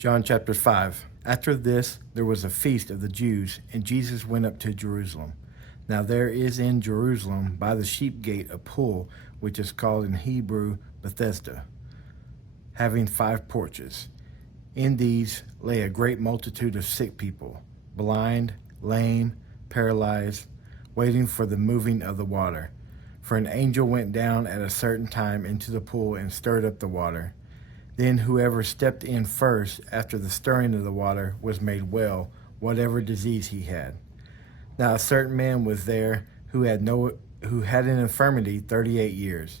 John chapter 5. After this, there was a feast of the Jews, and Jesus went up to Jerusalem. Now there is in Jerusalem by the sheep gate a pool, which is called in Hebrew Bethesda, having 5 porches. In these lay a great multitude of sick people, blind, lame, paralyzed, waiting for the moving of the water. For an angel went down at a certain time into the pool and stirred up the water. Then whoever stepped in first after the stirring of the water was made well, whatever disease he had. Now a certain man was there who had an infirmity 38 years.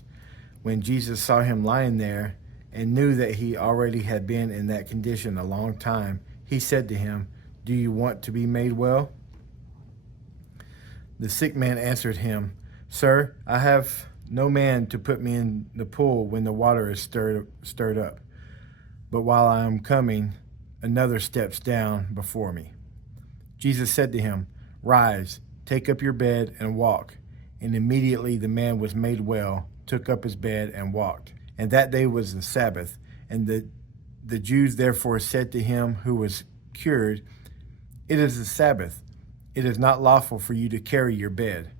When Jesus saw him lying there and knew that he already had been in that condition a long time, he said to him, "Do you want to be made well?" The sick man answered him, "Sir, I have no man to put me in the pool when the water is stirred up. But while I am coming, another steps down before me." Jesus said to him, "Rise, take up your bed and walk." And immediately the man was made well, took up his bed and walked. And that day was the Sabbath. And the Jews therefore said to him who was cured, "It is the Sabbath. It is not lawful for you to carry your bed."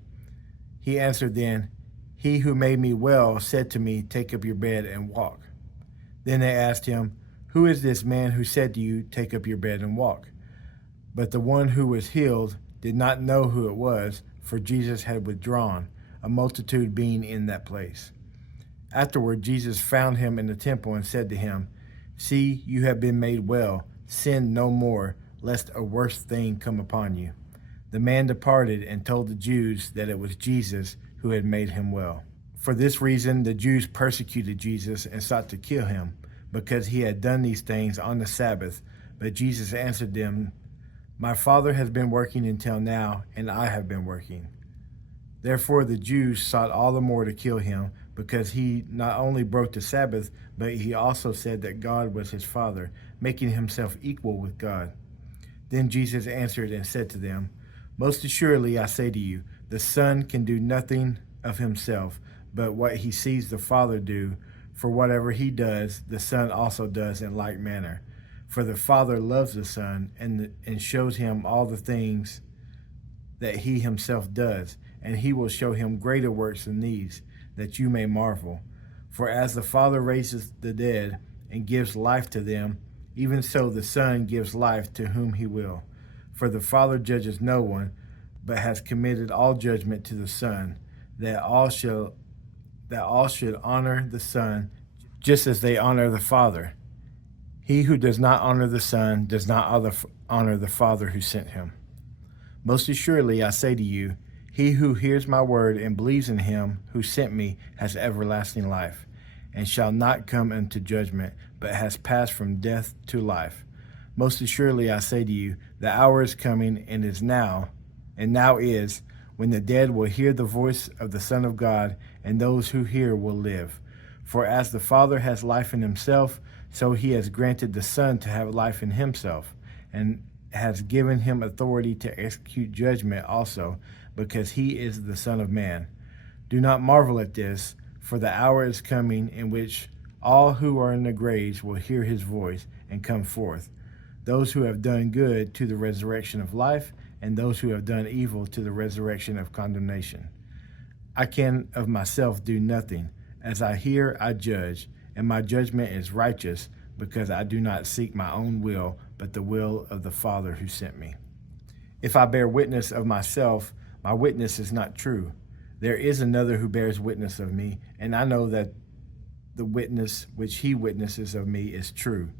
He answered then, "He who made me well said to me, 'Take up your bed and walk.'" Then they asked him, "Who is this man who said to you, 'Take up your bed and walk'?" But the one who was healed did not know who it was, for Jesus had withdrawn, a multitude being in that place. Afterward, Jesus found him in the temple and said to him, "See, you have been made well. Sin no more, lest a worse thing come upon you." The man departed and told the Jews that it was Jesus who had made him well. For this reason, the Jews persecuted Jesus and sought to kill him, because he had done these things on the Sabbath. But Jesus answered them, "My Father has been working until now, and I have been working." Therefore the Jews sought all the more to kill him, because he not only broke the Sabbath, but he also said that God was his Father, making himself equal with God. Then Jesus answered and said to them, "Most assuredly I say to you, the Son can do nothing of himself, but what he sees the Father do, for whatever he does, the Son also does in like manner. For the Father loves the Son and shows him all the things that he himself does, and he will show him greater works than these, that you may marvel. For as the Father raises the dead and gives life to them, even so the Son gives life to whom he will. For the Father judges no one, but has committed all judgment to the Son, that all should honor the Son just as they honor the Father. He who does not honor the Son does not honor the Father who sent him. Most assuredly I say to you, he who hears my word and believes in him who sent me has everlasting life, and shall not come into judgment, but has passed from death to life. Most assuredly I say to you, the hour is coming and now is, when the dead will hear the voice of the Son of God, and those who hear will live. For as the Father has life in himself, so he has granted the Son to have life in himself, and has given him authority to execute judgment also, because he is the Son of Man. Do not marvel at this, for the hour is coming in which all who are in the graves will hear his voice and come forth, those who have done good to the resurrection of life, and those who have done evil to the resurrection of condemnation. I can of myself do nothing. As I hear, I judge, and my judgment is righteous, because I do not seek my own will, but the will of the Father who sent me. If I bear witness of myself, my witness is not true. There is another who bears witness of me, and I know that the witness which he witnesses of me is true.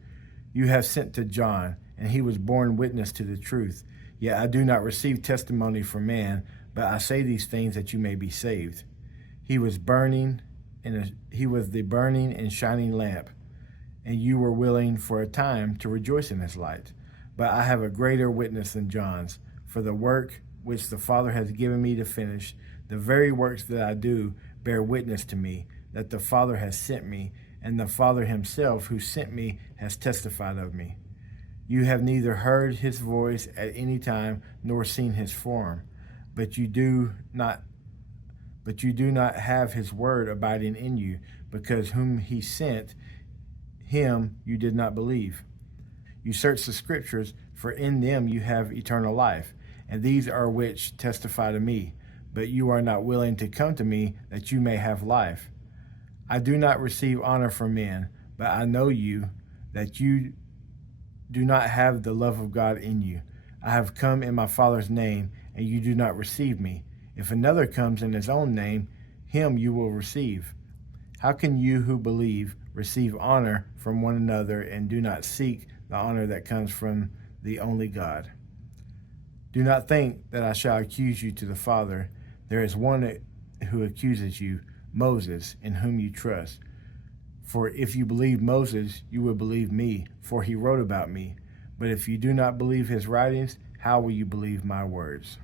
You have sent to John, and he was borne witness to the truth. Yet I do not receive testimony from man, but I say these things that you may be saved. He was the burning and shining lamp, and you were willing for a time to rejoice in his light. But I have a greater witness than John's, for the work which the Father has given me to finish, the very works that I do bear witness to me, that the Father has sent me, and the Father himself who sent me has testified of me. You have neither heard his voice at any time nor seen his form, but you do not have his word abiding in you, because whom he sent, him you did not believe. You search the scriptures, for in them you have eternal life, and these are which testify to me. But you are not willing to come to me that you may have life. I do not receive honor from men, but I know you, that you do not have the love of God in you. I have come in my Father's name, and you do not receive me. If another comes in his own name, him you will receive. How can you who believe receive honor from one another and do not seek the honor that comes from the only God? Do not think that I shall accuse you to the Father. There is one who accuses you, Moses, in whom you trust. For if you believe Moses, you would believe me, for he wrote about me. But if you do not believe his writings, how will you believe my words?